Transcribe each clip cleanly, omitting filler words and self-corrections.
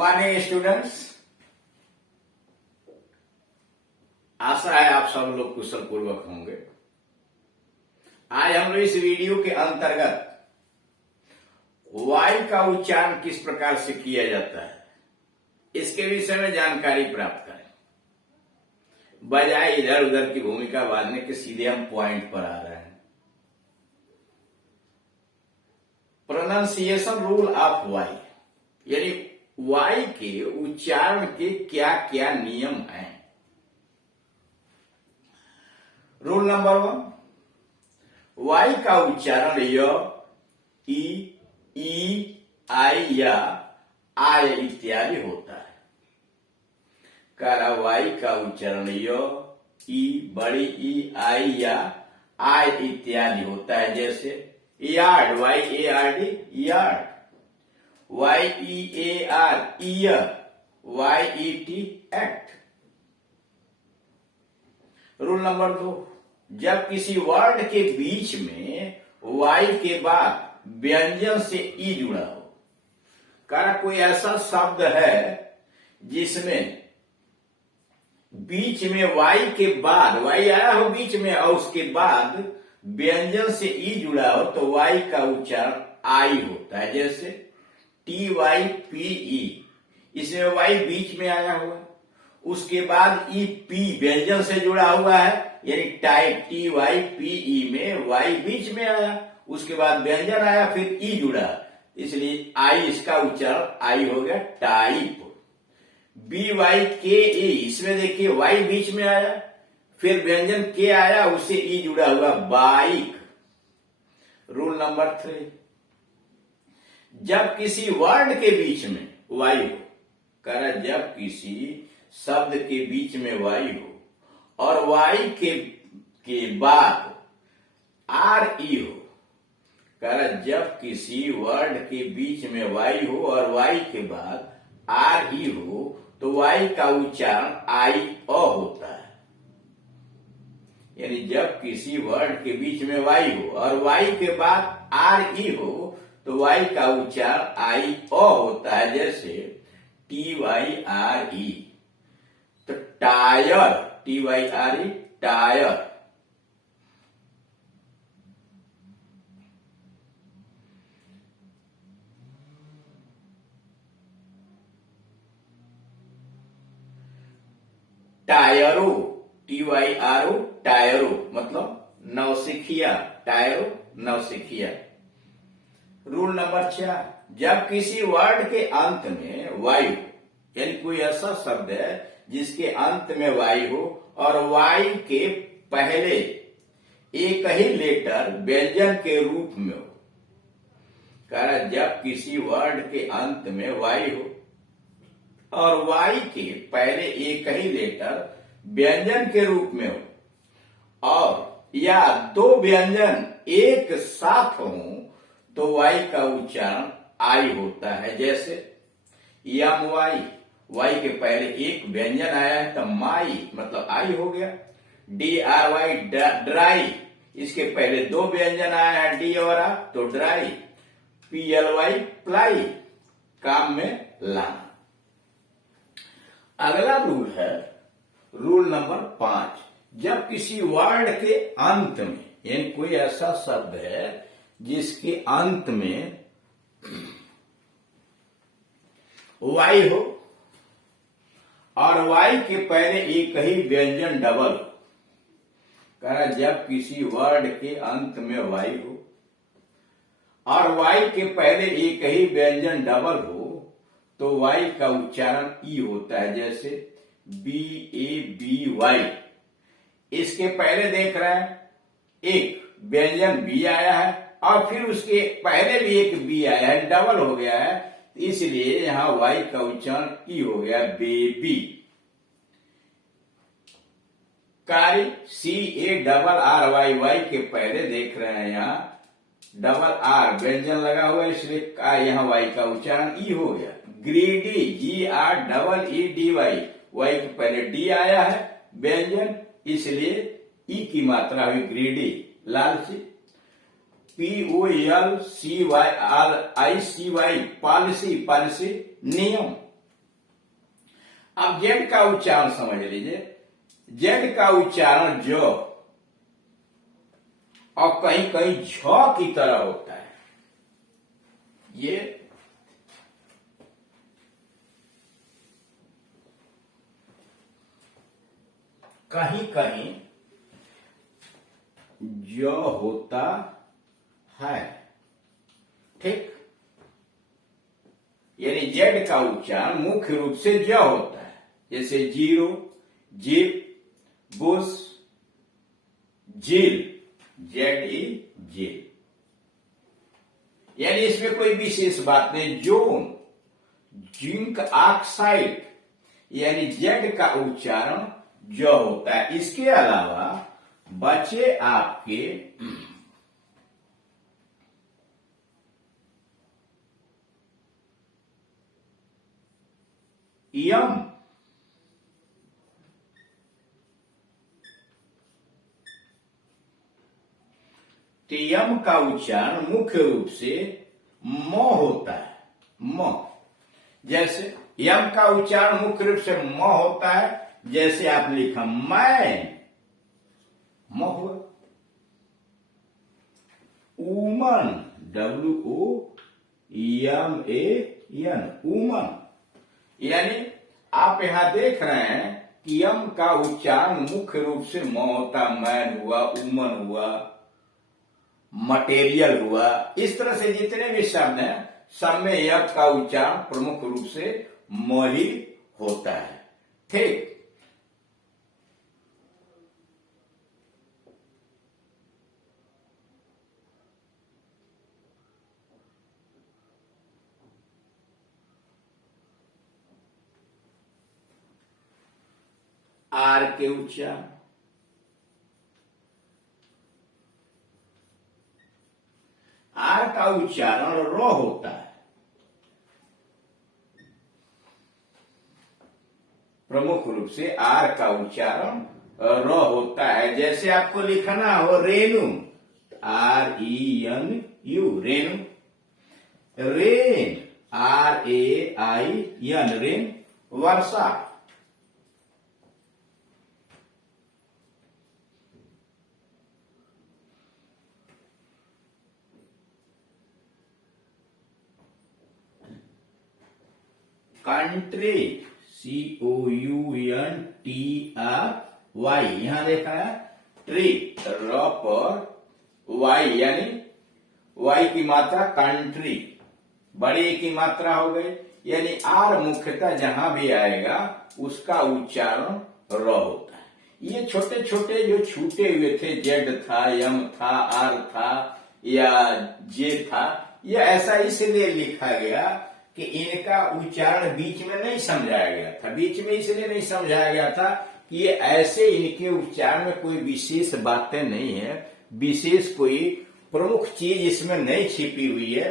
Morning students. आशा है आप सब लोग कुशल पूर्वक होंगे। आज हम लोग इस वीडियो के अंतर्गत वाई का उच्चारण किस प्रकार से किया जाता है इसके विषय में जानकारी प्राप्त करें, बजाय इधर उधर की भूमिका बांधने के सीधे हम पॉइंट पर आ रहे हैं। प्रोनाउंसिएशन रूल ऑफ वाई, यानी वाई के उच्चारण के क्या क्या नियम हैं। रूल नंबर 1, वाई का उच्चारण य, ई, आई या आय इत्यादि होता है। कारा वाई का उच्चारण य, ई, बड़ी ई, आई या आय इत्यादि होता है। जैसे yard, Y A R D, yard. Y E A R, year. Y E T, yet. Rule number 2, जब किसी वर्ड के बीच में वाई के बाद व्यंजन से ई जुड़ा हो, कारण कोई ऐसा शब्द है जिसमें बीच में वाई के बाद वाई आया हो बीच में और उसके बाद व्यंजन से ई जुड़ा हो तो वाई का उच्चारण आई होता है। जैसे टी वाई पी ई, इसमें वाई बीच में आया हुआ, उसके बाद ई पी व्यंजन से जुड़ा हुआ है, यानी type T Y P E में वाई बीच में आया, उसके बाद व्यंजन आया, फिर ई जुड़ा, इसलिए आई इसका उच्चारण आई हो गया, टाइप। बी वाई के ए, इसमें देखिए वाई बीच में आया, फिर व्यंजन के आया, उससे ई जुड़ा हुआ, बाइक। रूल नंबर 3, जब किसी वर्ड के बीच में वाई हो, कह जब किसी शब्द के बीच में वाई हो और वाई के बाद आर ई हो, कह जब किसी वर्ड के बीच में वाई हो और वाई के बाद आर ई हो तो वाई का उच्चारण आई अ होता है। यानी जब किसी वर्ड के बीच में वाई हो और वाई के बाद आर ई हो तो वाई का उच्चारण आई अ होता है। जैसे टी वाई आर ई, तो tyre, T Y R E, tyre. Tyro, T Y R O, tyro मतलब नौसिखिया, टायरो नौसिखिया। रूल नंबर 4, जब किसी वर्ड के अंत में वाई हो, यानी कोई ऐसा शब्द है जिसके अंत में वाई हो और वाई के पहले एक ही लेटर व्यंजन के रूप में हो, कारण जब किसी वर्ड के अंत में वाई हो और वाई के पहले एक ही लेटर व्यंजन के रूप में हो और या दो व्यंजन एक साथ हो तो वाई का उच्चारण आई होता है। जैसे यम वाई, वाई के पहले एक व्यंजन आया है तो माई मतलब आई हो गया। डी आर वाई, ड्राई, इसके पहले दो व्यंजन आया है डी और आ तो dry. P L Y, ply, काम में लाना। अगला रूल है रूल नंबर 5, जब किसी वर्ड के अंत में, यानी कोई ऐसा शब्द है जिसके अंत में वाई हो और वाई के पहले एक ही व्यंजन डबल, कह जब किसी वर्ड के अंत में वाई हो और वाई के पहले एक ही व्यंजन डबल हो तो वाई का उच्चारण ई होता है। जैसे बी ए बी वाई, इसके पहले देख रहे हैं एक व्यंजन बी आया है और फिर उसके पहले भी एक बी आया है, डबल हो गया है, इसलिए यहां वाई का उच्चारण ई हो गया, baby. Carry, C A double R Y, Y के पहले देख रहे हैं यहां डबल आर व्यंजन लगा हुआ है, इसलिए यहां वाई का उच्चारण ई हो गया। Greedy, G R double E D Y, Y के पहले डी आया है व्यंजन, इसलिए ई की मात्रा हुई ग्रीडी, लालची। P O L C Y R I C Y, policy, policy नियम। अब जेड का उच्चारण समझ लीजिए। जेड का उच्चारण ज और कहीं कहीं झ की तरह होता है। ये कहीं कहीं ज होता है, ठीक। यानी जेड का उच्चारण मुख्य रूप से ज होता है, जैसे जीरो, जीप, बुश, झील, जेड ई झील। यानी इसमें कोई विशेष बात नहीं। जोन, जिंक ऑक्साइड, यानी जेड का उच्चारण ज होता है। इसके अलावा बचे आपके यम, तो यम का उच्चारण मुख्य रूप से म होता है। म, जैसे यम का उच्चारण मुख्य रूप से म होता है। जैसे आपने लिखा मैं, म हुआ। उमन, WOMAN, उमन। यानी आप यहां देख रहे हैं कि यम का उच्चारण मुख्य रूप से म होता। मैन हुआ, उमन हुआ, मटेरियल हुआ। इस तरह से जितने भी शब्द हैं सब में यम का उच्चारण प्रमुख रूप से म ही होता है, ठीक। आर के उच्चारण, आर का उच्चारण र होता है। प्रमुख रूप से आर का उच्चारण र होता है। जैसे आपको लिखना हो Renu, RENU, Renu. Rain, RAIN, rain. वर्षा, कंट्री, COUNTRY। यहां देखा है ट्री, र पर वाई, यानी वाई की मात्रा कंट्री, बड़ी की मात्रा हो गई। यानी आर मुख्यतः जहां भी आएगा उसका उच्चारण र होता है। ये छोटे छोटे जो छूटे हुए थे, जेड था, यम था, आर था या जे था, ये ऐसा इसलिए लिखा गया कि इनका उच्चारण बीच में नहीं समझाया गया था। बीच में इसलिए नहीं समझाया गया था कि ये ऐसे इनके उच्चारण में कोई विशेष बातें नहीं है, विशेष कोई प्रमुख चीज इसमें नहीं छिपी हुई है।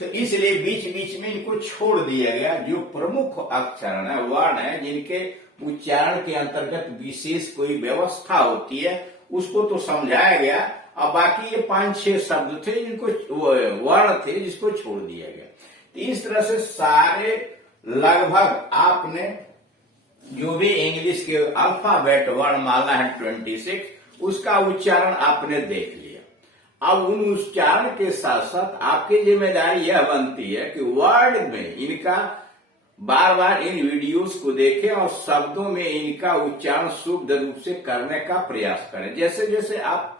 तो इसलिए बीच बीच में इनको छोड़ दिया गया। जो प्रमुख उच्चारण है, वर्ण है, जिनके उच्चारण के अंतर्गत विशेष कोई व्यवस्था होती है, उसको तो समझाया गया। अब बाकी ये 5-6 शब्द थे जिनको वर्ण थे जिसको छोड़ दिया गया। तो इस तरह से सारे लगभग आपने जो भी इंग्लिश के अल्फाबेट वर्णमाला है 26, उसका उच्चारण आपने देख लिया। अब उन उच्चारण के साथ साथ आपकी जिम्मेदारी यह बनती है कि वर्ड में इनका बार बार इन वीडियोस को देखें और शब्दों में इनका उच्चारण शुद्ध रूप से करने का प्रयास करें। जैसे जैसे आप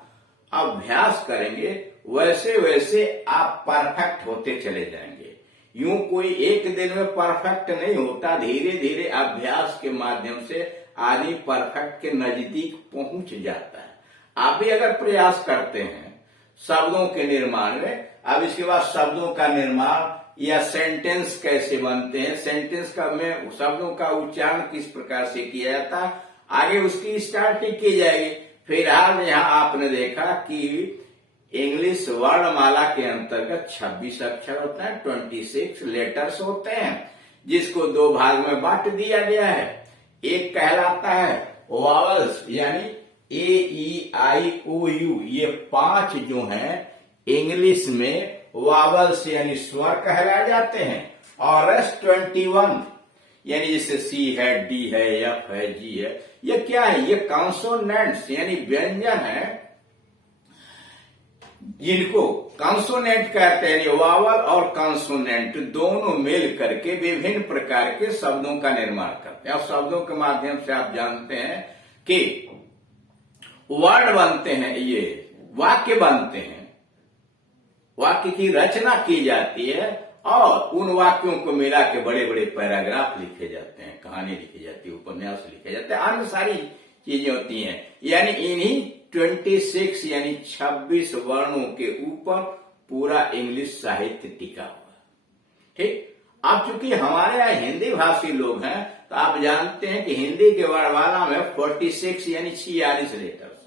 अभ्यास करेंगे वैसे वैसे आप परफेक्ट होते चले जाएंगे। यूं कोई एक दिन में परफेक्ट नहीं होता, धीरे धीरे अभ्यास के माध्यम से आदमी परफेक्ट के नजदीक पहुंच जाता है। आप भी अगर प्रयास करते हैं शब्दों के निर्माण में, अब इसके बाद शब्दों का निर्माण या सेंटेंस कैसे बनते हैं, सेंटेंस का में शब्दों का उच्चारण किस प्रकार से किया जाता है, आगे उसकी स्टार्टिंग की जाएगी। फिलहाल यहाँ आपने देखा कि इंग्लिश वर्णमाला के अंतर्गत 26 अक्षर होते हैं, 26 लेटर्स होते हैं, जिसको 2 भाग में बांट दिया गया है। एक कहलाता है वावल्स, यानी AEIOU, ये 5 जो हैं इंग्लिश में वावल्स यानी स्वर कहलाए जाते हैं। और रेस्ट 21 यानी जैसे सी है, डी है, एफ है, जी है, ये क्या है? ये कॉन्सोनेंट्स यानी व्यंजन है, जिनको कॉन्सोनेंट कहते हैं। यानी वावल और कॉन्सोनेंट दोनों मिल करके विभिन्न प्रकार के शब्दों का निर्माण करते हैं। और शब्दों के माध्यम से आप जानते हैं कि वर्ड बनते हैं, ये वाक्य बनते हैं, वाक्य की रचना की जाती है और उन वाक्यों को मिला के बड़े बड़े पैराग्राफ लिखे जाते हैं, कहानी लिखी जाती है, उपन्यास लिखे जाते हैं, अन्य सारी चीजें होती हैं। यानी इन्हीं 26 यानी 26 वर्णों के ऊपर पूरा इंग्लिश साहित्य टिका हुआ। ठीक, अब चूंकि हमारे यहाँ हिंदी भाषी लोग हैं तो आप जानते हैं कि हिंदी के वर्णमाला में 46 यानी 46 लेटर्स,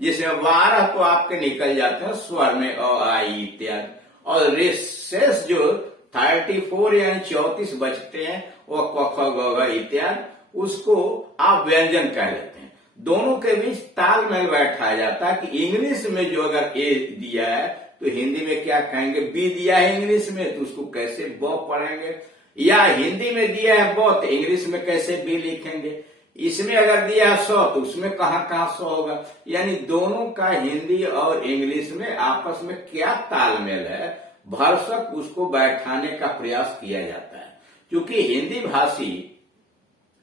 जिसमें 12 तो आपके निकल जाते हैं स्वर में अ, आ, इ इत्यादि, और शेष जो 34 यानी 34 बचते हैं वो क, ख, ग, घ इत्यादि, उसको आप व्यंजन कह लेते हैं। दोनों के बीच तालमेल बैठाया जाता है कि इंग्लिश में जो अगर ए दिया है तो हिंदी में क्या कहेंगे, बी दिया है इंग्लिश में तो उसको कैसे ब पढ़ेंगे, या हिंदी में दिया है ब तो इंग्लिश में कैसे बी लिखेंगे, इसमें अगर दिया है सौ तो उसमें कहां कहां सौ होगा। यानी दोनों का हिंदी और इंग्लिश में आपस में क्या तालमेल है, भरसक उसको बैठाने का प्रयास किया जाता है। क्योंकि हिंदी भाषी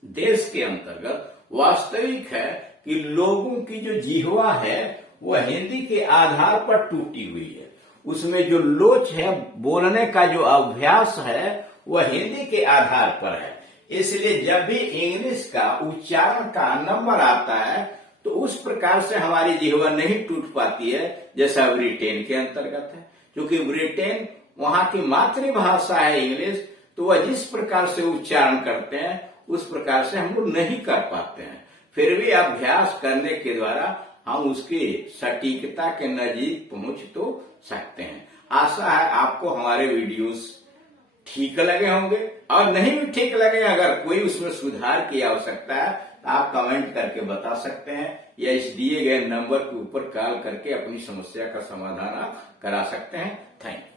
देश के अंतर्गत वास्तविक है कि लोगों की जो जिह्वा है वह हिंदी के आधार पर टूटी हुई है, उसमें जो लोच है, बोलने का जो अभ्यास है वह हिंदी के आधार पर है। इसलिए जब भी इंग्लिश का उच्चारण का नंबर आता है तो उस प्रकार से हमारी जिह्वा नहीं टूट पाती है जैसा ब्रिटेन के अंतर्गत है। क्योंकि ब्रिटेन वहां की मातृभाषा है इंग्लिश, तो वह जिस प्रकार से उच्चारण करते हैं उस प्रकार से हम लोग नहीं कर पाते हैं। फिर भी अभ्यास करने के द्वारा हम उसकी सटीकता के नजदीक पहुंच तो सकते हैं। आशा है आपको हमारे वीडियोस ठीक लगे होंगे, और नहीं भी ठीक लगे, अगर कोई उसमें सुधार की आवश्यकता है तो आप कमेंट करके बता सकते हैं, या इस दिए गए नंबर के ऊपर कॉल करके अपनी समस्या का समाधान आप करा सकते हैं। Thank you.